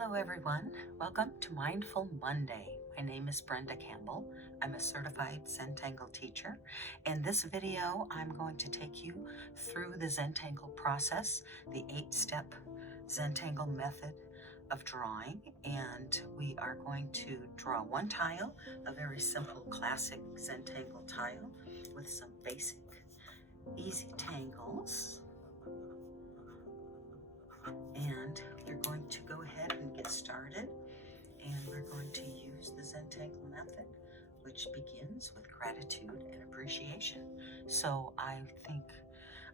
Hello everyone, welcome to Mindful Monday. My name is Brenda Campbell. I'm a certified Zentangle teacher. In this video, I'm going to take you through the Zentangle process, the 8-step Zentangle method of drawing, and we are going to draw one tile, a very simple classic Zentangle tile with some basic easy tangles. And we're going to go ahead and get started, and we're going to use the Zentangle method, which begins with gratitude and appreciation. So I think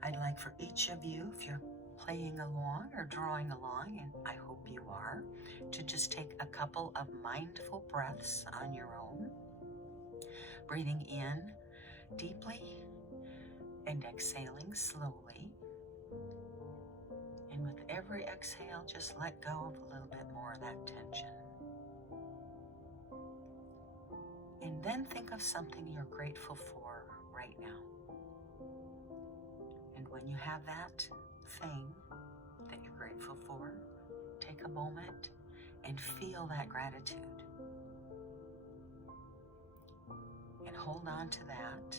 I'd like for each of you, if you're playing along or drawing along, and I hope you are, to just take a couple of mindful breaths on your own, breathing in deeply and exhaling slowly. And with every exhale, just let go of a little bit more of that tension. And then think of something you're grateful for right now. And when you have that thing that you're grateful for, take a moment and feel that gratitude. And hold on to that.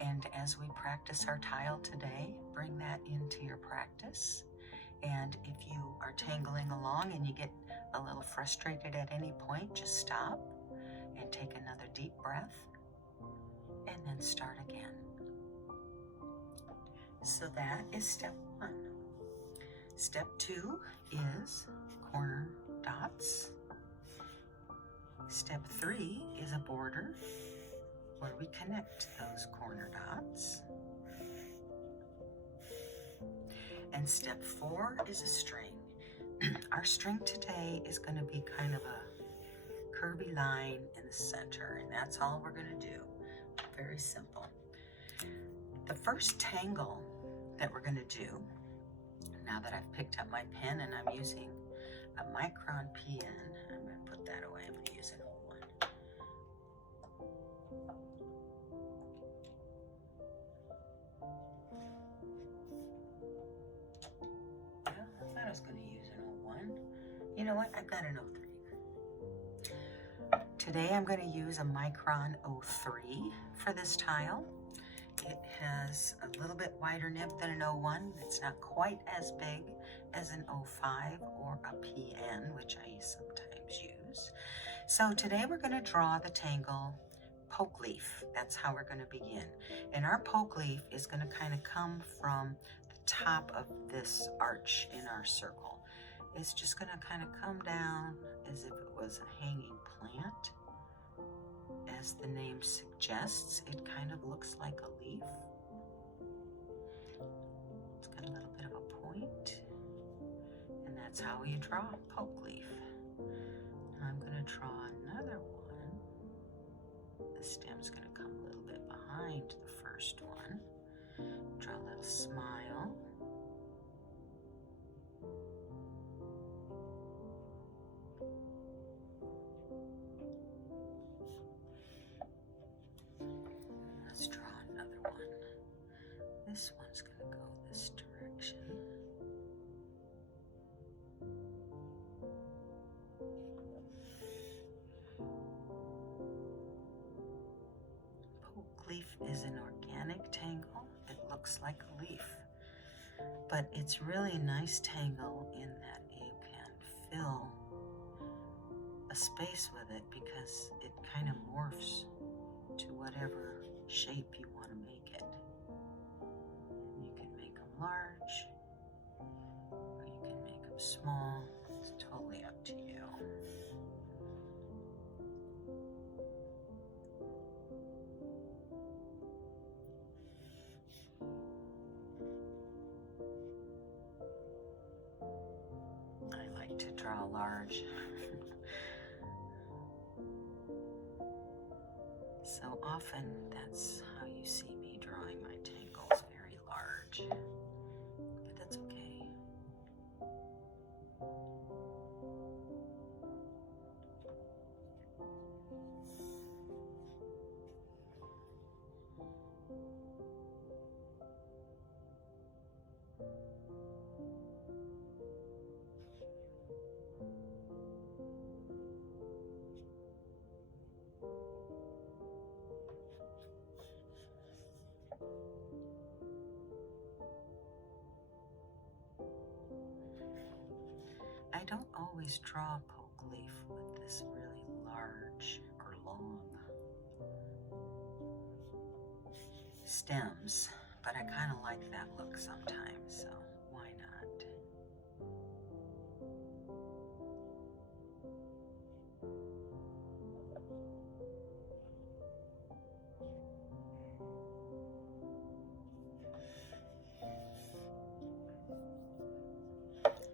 And as we practice our tile today, bring that into your practice. And if you are tangling along and you get a little frustrated at any point, just stop and take another deep breath and then start again. So that is step 1. Step 2 is corner dots. Step 3 is a border where we connect those corner dots. And step 4 is a string. Our string today is going to be kind of a curvy line in the center, and that's all we're going to do. Very simple. The first tangle that we're going to do, now that I've picked up my pen and I'm using a micron pen, I'm going to put that away. I'm going to use an old one. Well, I thought I was going to use an old one. You know what? I've got an 03. Today I'm going to use a micron 03 for this tile. It has a little bit wider nib than an 01. It's not quite as big as an 05 or a PN, which I sometimes use. So today we're going to draw the tangle poke leaf. That's how we're going to begin. And our poke leaf is going to kind of come from the top of this arch in our circle. It's just going to kind of come down as if it was a hanging plant. As the name suggests, it kind of looks like a leaf. It's got a little bit of a point, and that's how you draw a poke leaf. Now I'm going to draw another one. The stem's going to come a little bit behind the first one. Draw a little smile. Let's draw another one. This one's going to go this direction. Poke leaf is an organic tangle. It looks like a leaf, but it's really a nice tangle in that you can fill a space with it because it kind of morphs to whatever shape you want to make it. You can make them large, or you can make them small. It's totally up to you. I like to draw large. So often that's how you see me drawing my tangles, very large, but that's okay. I don't always draw a poke leaf with this really large or long stems, but I kind of like that look sometimes, so why not?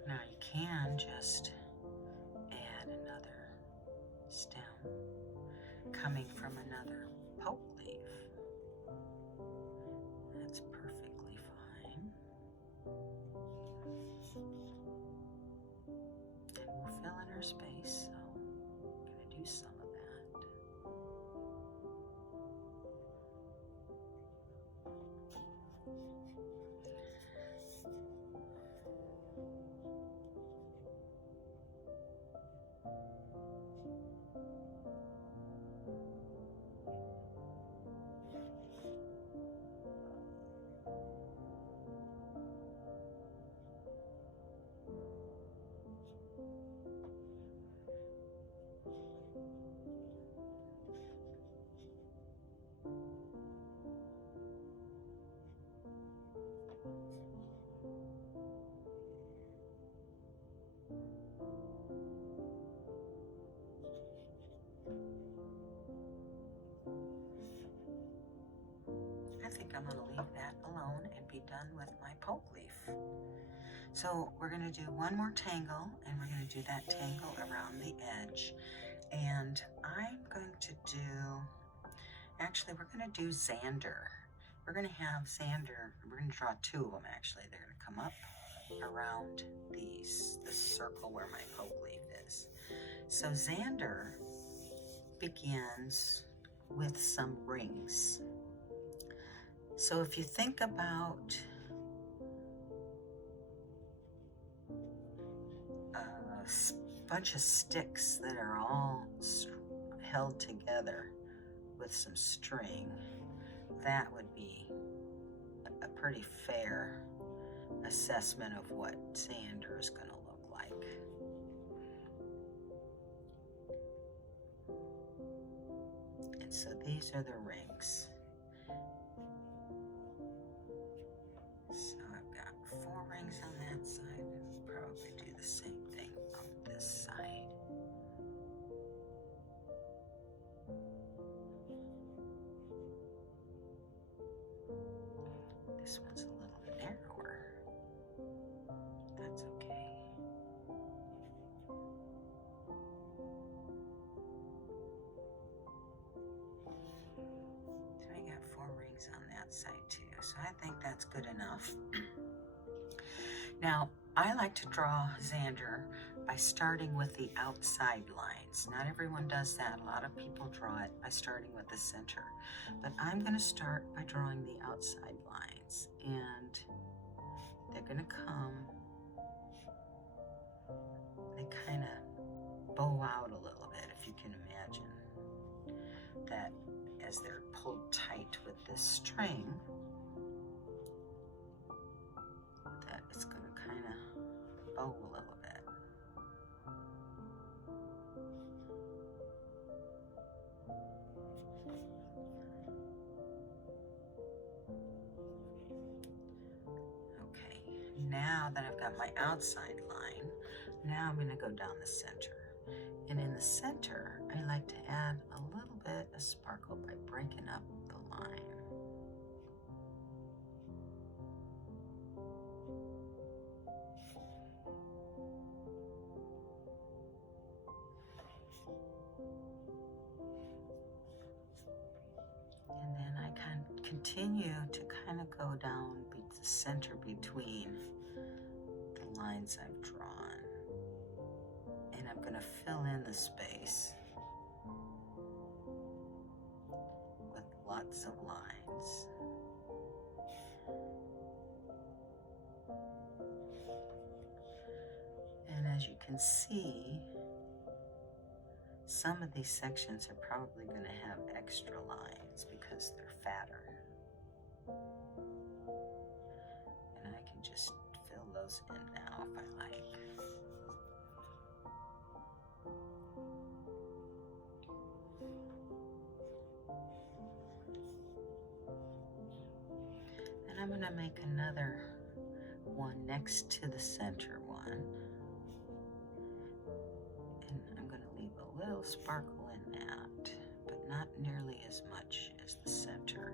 Now you can just add another stem coming from another poke leaf. That's perfectly fine. And we'll fill in our space, so I'm going to do some of that. I think I'm going to leave that alone and be done with my poke leaf. So we're going to do one more tangle, and we're going to do that tangle around the edge. And I'm going to do, actually we're going to do xander. We're going to have xander, we're going to draw two of them actually. They're going to come up around the circle where my poke leaf is. So xander begins with some rings. So if you think about a bunch of sticks that are all held together with some string, that would be a pretty fair assessment of what xander is going to look like. And so these are the rings. So I've got 4 rings on that side. Probably do the same thing on this side. This one's a little narrower. That's okay. So I got 4 rings on that side too. So I think that's good enough. Now, I like to draw xander by starting with the outside lines. Not everyone does that. A lot of people draw it by starting with the center. But I'm going to start by drawing the outside lines. And they're going to come, they kind of bow out a little bit, if you can imagine. That as they're pulled tight with this string, that it's going to kind of bow a little bit. Okay, now that I've got my outside line, now I'm going to go down the center. And in the center, I like to add a little bit of sparkle by breaking up the line. And then I can continue to kind of go down the center between the lines I've drawn. And I'm going to fill in the space with lots of lines. And as you can see, some of these sections are probably going to have extra lines because they're fatter. And I can just fill those in now if I like. to make another one next to the center one. And I'm going to leave a little sparkle in that, but not nearly as much as the center.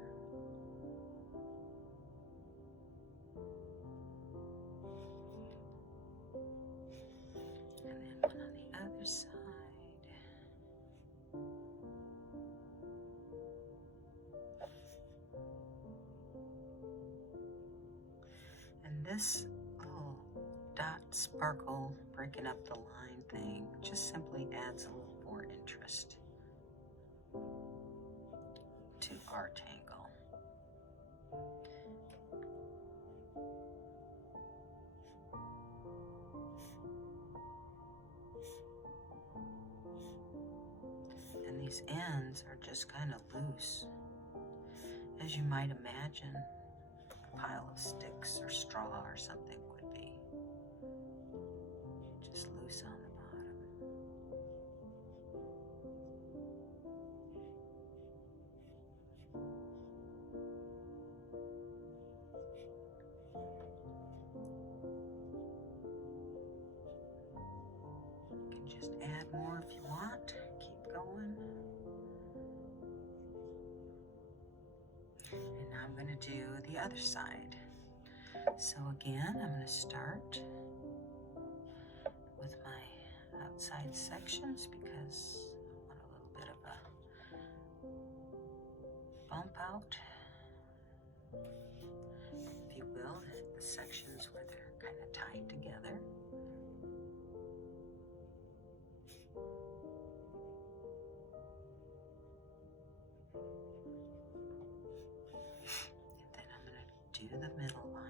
And then one on the other side. And this little dot sparkle breaking up the line thing just simply adds a little more interest to our tangle. And these ends are just kind of loose, as you might imagine a pile of sticks or straw or something would be. Just loose on the bottom. You can just add more if you want. Keep going. And now I'm going to do the other side. So again, I'm going to start with my outside sections because I want a little bit of a bump out, if you will, the sections where they're kind of tied together. And then I'm going to do the middle line.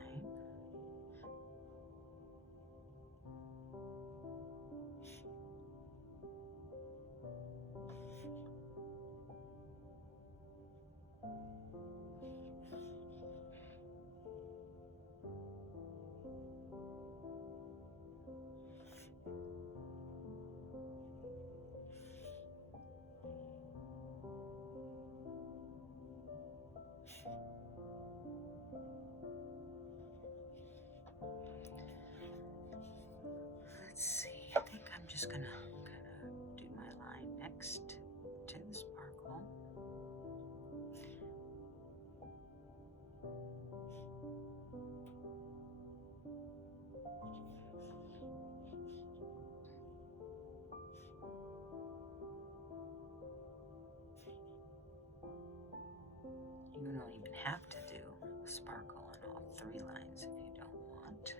Let's see, I think I'm just gonna kind of do my line next to the sparkle. You don't even have to do a sparkle on all 3 lines if you don't want.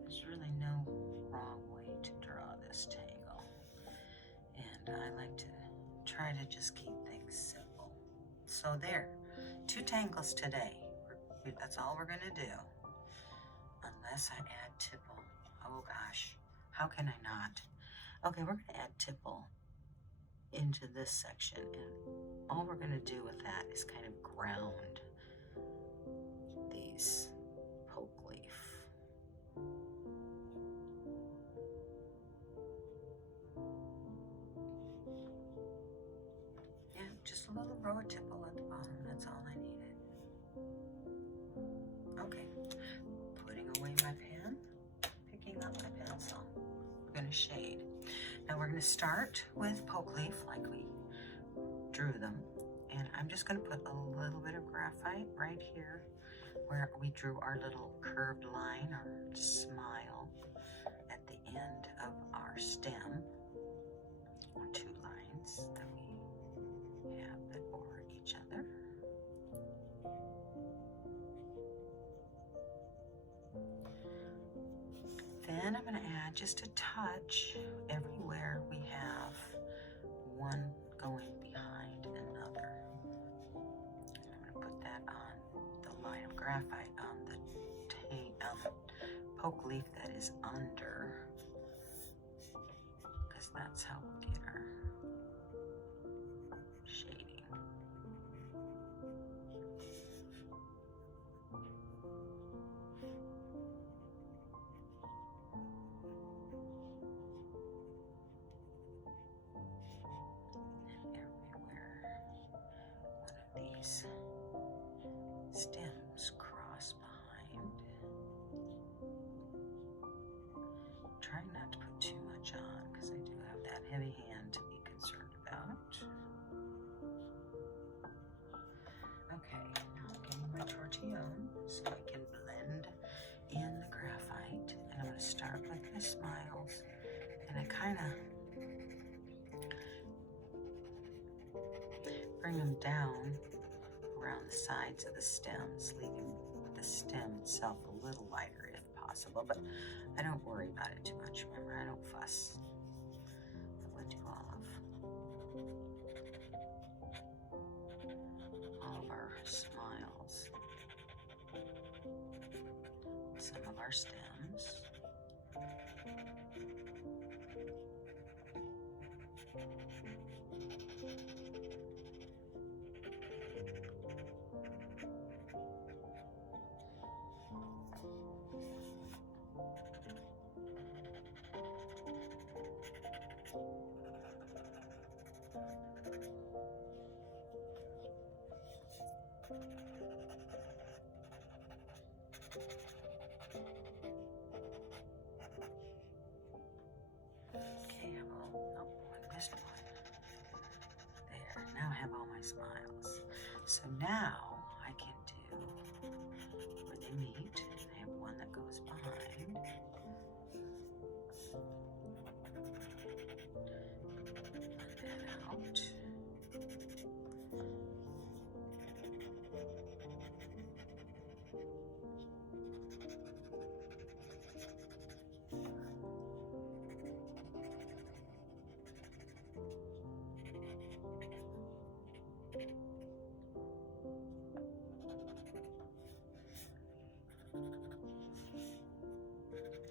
There's really no wrong way to draw this tangle, and I like to try to just keep things simple. So there, 2 tangles today. That's all we're gonna do, unless I add tipple. Oh gosh, how can I not? Okay, we're gonna add tipple into this section, and all we're gonna do with that is kind of ground these poke leaf. Yeah, just a little row of tipple at the bottom, that's all I needed. Okay, putting away my pen, picking up my pencil. We're gonna shade. Now we're gonna start with poke leaf like we drew them. And I'm just gonna put a little bit of graphite right here where we drew our little curved line or smile at the end of our stem, or 2 lines that we have that border each other. Then I'm going to add just a touch everywhere we have one graphite on the poke leaf that is under, because that's how we'll get our shading. These stems cross behind. Trying not to put too much on because I do have that heavy hand to be concerned about. Okay, now I'm getting my tortillon so I can blend in the graphite. And I'm going to start with my smiles, and I kind of bring them down around the sides of the stems, leaving the stem itself a little lighter if possible, but I don't worry about it too much. Remember, I don't fuss. So we'll do all of our smiles, some of our stems. Okay, I missed one. There, now I have all my smiles. So now I can do where they meet. I have one that goes behind. Blend that out.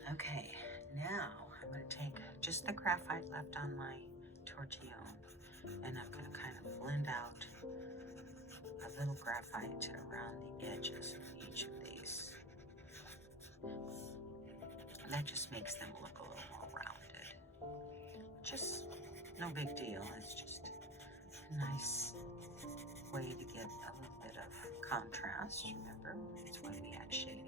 Okay, now I'm going to take just the graphite left on my tortillon, and I'm going to kind of blend out a little graphite around the edges of each of these. And that just makes them look a little more rounded. Just no big deal. It's just a nice way to get a little bit of contrast. Remember, it's why we add shading.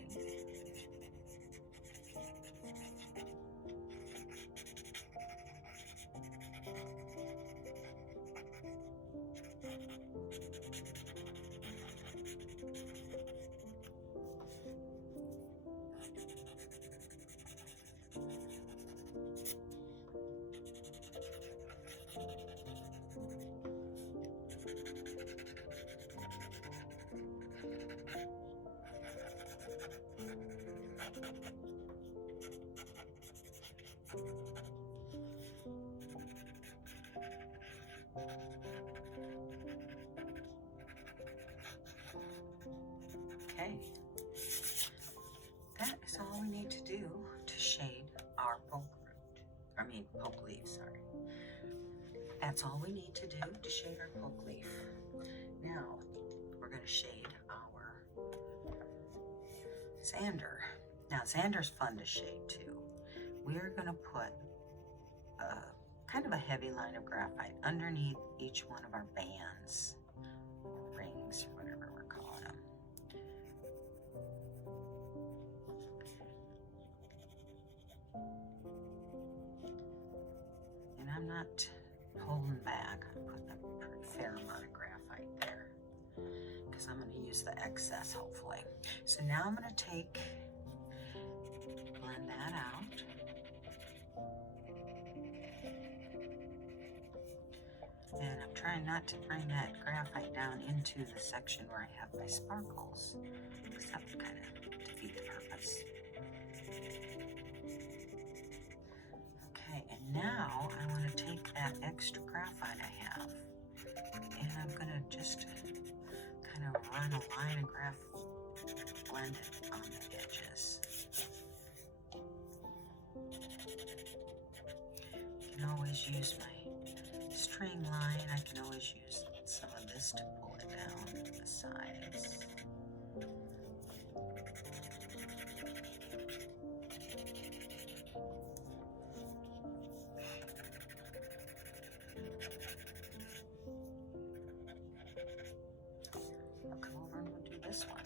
Okay, that is all we need to do to shade our poke leaf, sorry. That's all we need to do to shade our poke leaf. Now, we're going to shade our xander. Now, xander's fun to shade too. We're going to put kind of a heavy line of graphite underneath each one of our bands, rings, or whatever we're calling them. And I'm not holding back. I'm putting a pretty fair amount of graphite there because I'm going to use the excess, hopefully. So now I'm going to blend that out. And I'm trying not to bring that graphite down into the section where I have my sparkles, because that would kind of defeat the purpose. Okay, and now I want to take that extra graphite I have, and I'm going to just kind of run a line of graphite blend it on the edges. You can always use my string line. I can always use some of this to pull it down the sides. I'll come over and we'll do this one.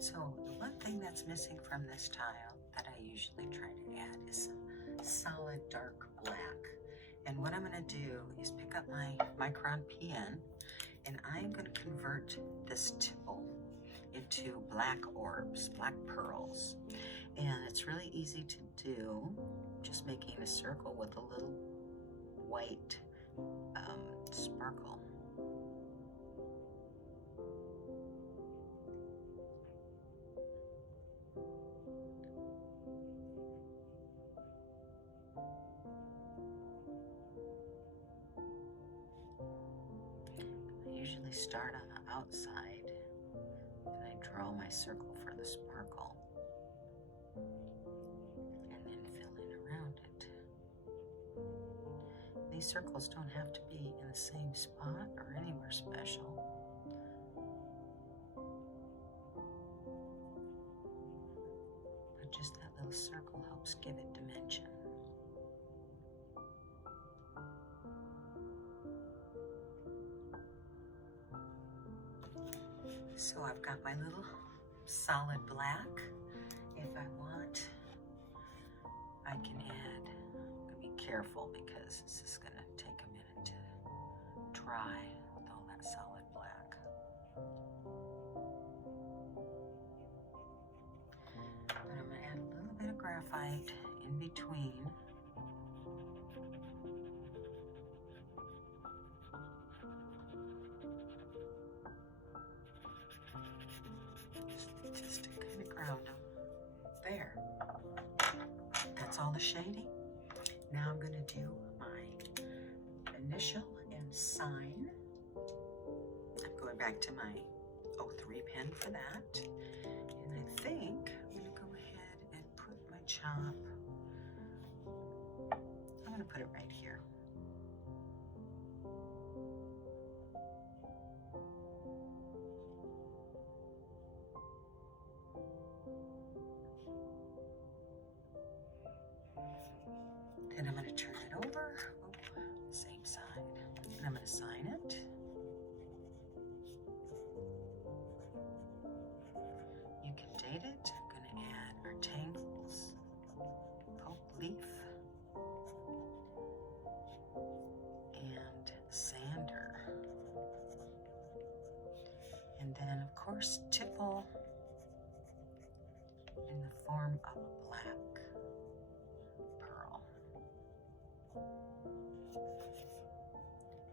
So the one thing that's missing from this tile that I usually try to add is some solid dark black. And what I'm going to do is pick up my Micron PN and I'm going to convert this tipple into black orbs, black pearls. And it's really easy to do, just making a circle with a little white sparkle. I usually start on the outside and I draw my circle for the sparkle and then fill in around it. These circles don't have to be in the same spot or anywhere special. But just that little circle helps give it dimension. So I've got my little solid black. If I want, I can add, I'm gonna be careful because this is gonna take a minute to dry with all that solid black. But I'm gonna add a little bit of graphite in between. Just to kind of ground them. There. That's all the shading. Now I'm going to do my initial and sign. I'm going back to my 03 pen for that. And I think I'm going to go ahead and put my chop. I'm going to put it right here. Then I'm going to turn it over, same side, and I'm going to sign it. You can date it. I'm going to add our tangles, poke leaf, and xander. And then, of course, tipple in the form of a black pearl.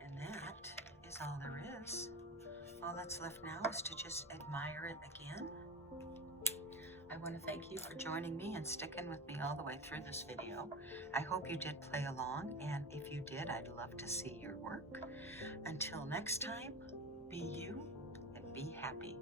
And that is all there is. All that's left now is to just admire it again. I want to thank you for joining me and sticking with me all the way through this video. I hope you did play along, and if you did, I'd love to see your work. Until next time, be you and be happy.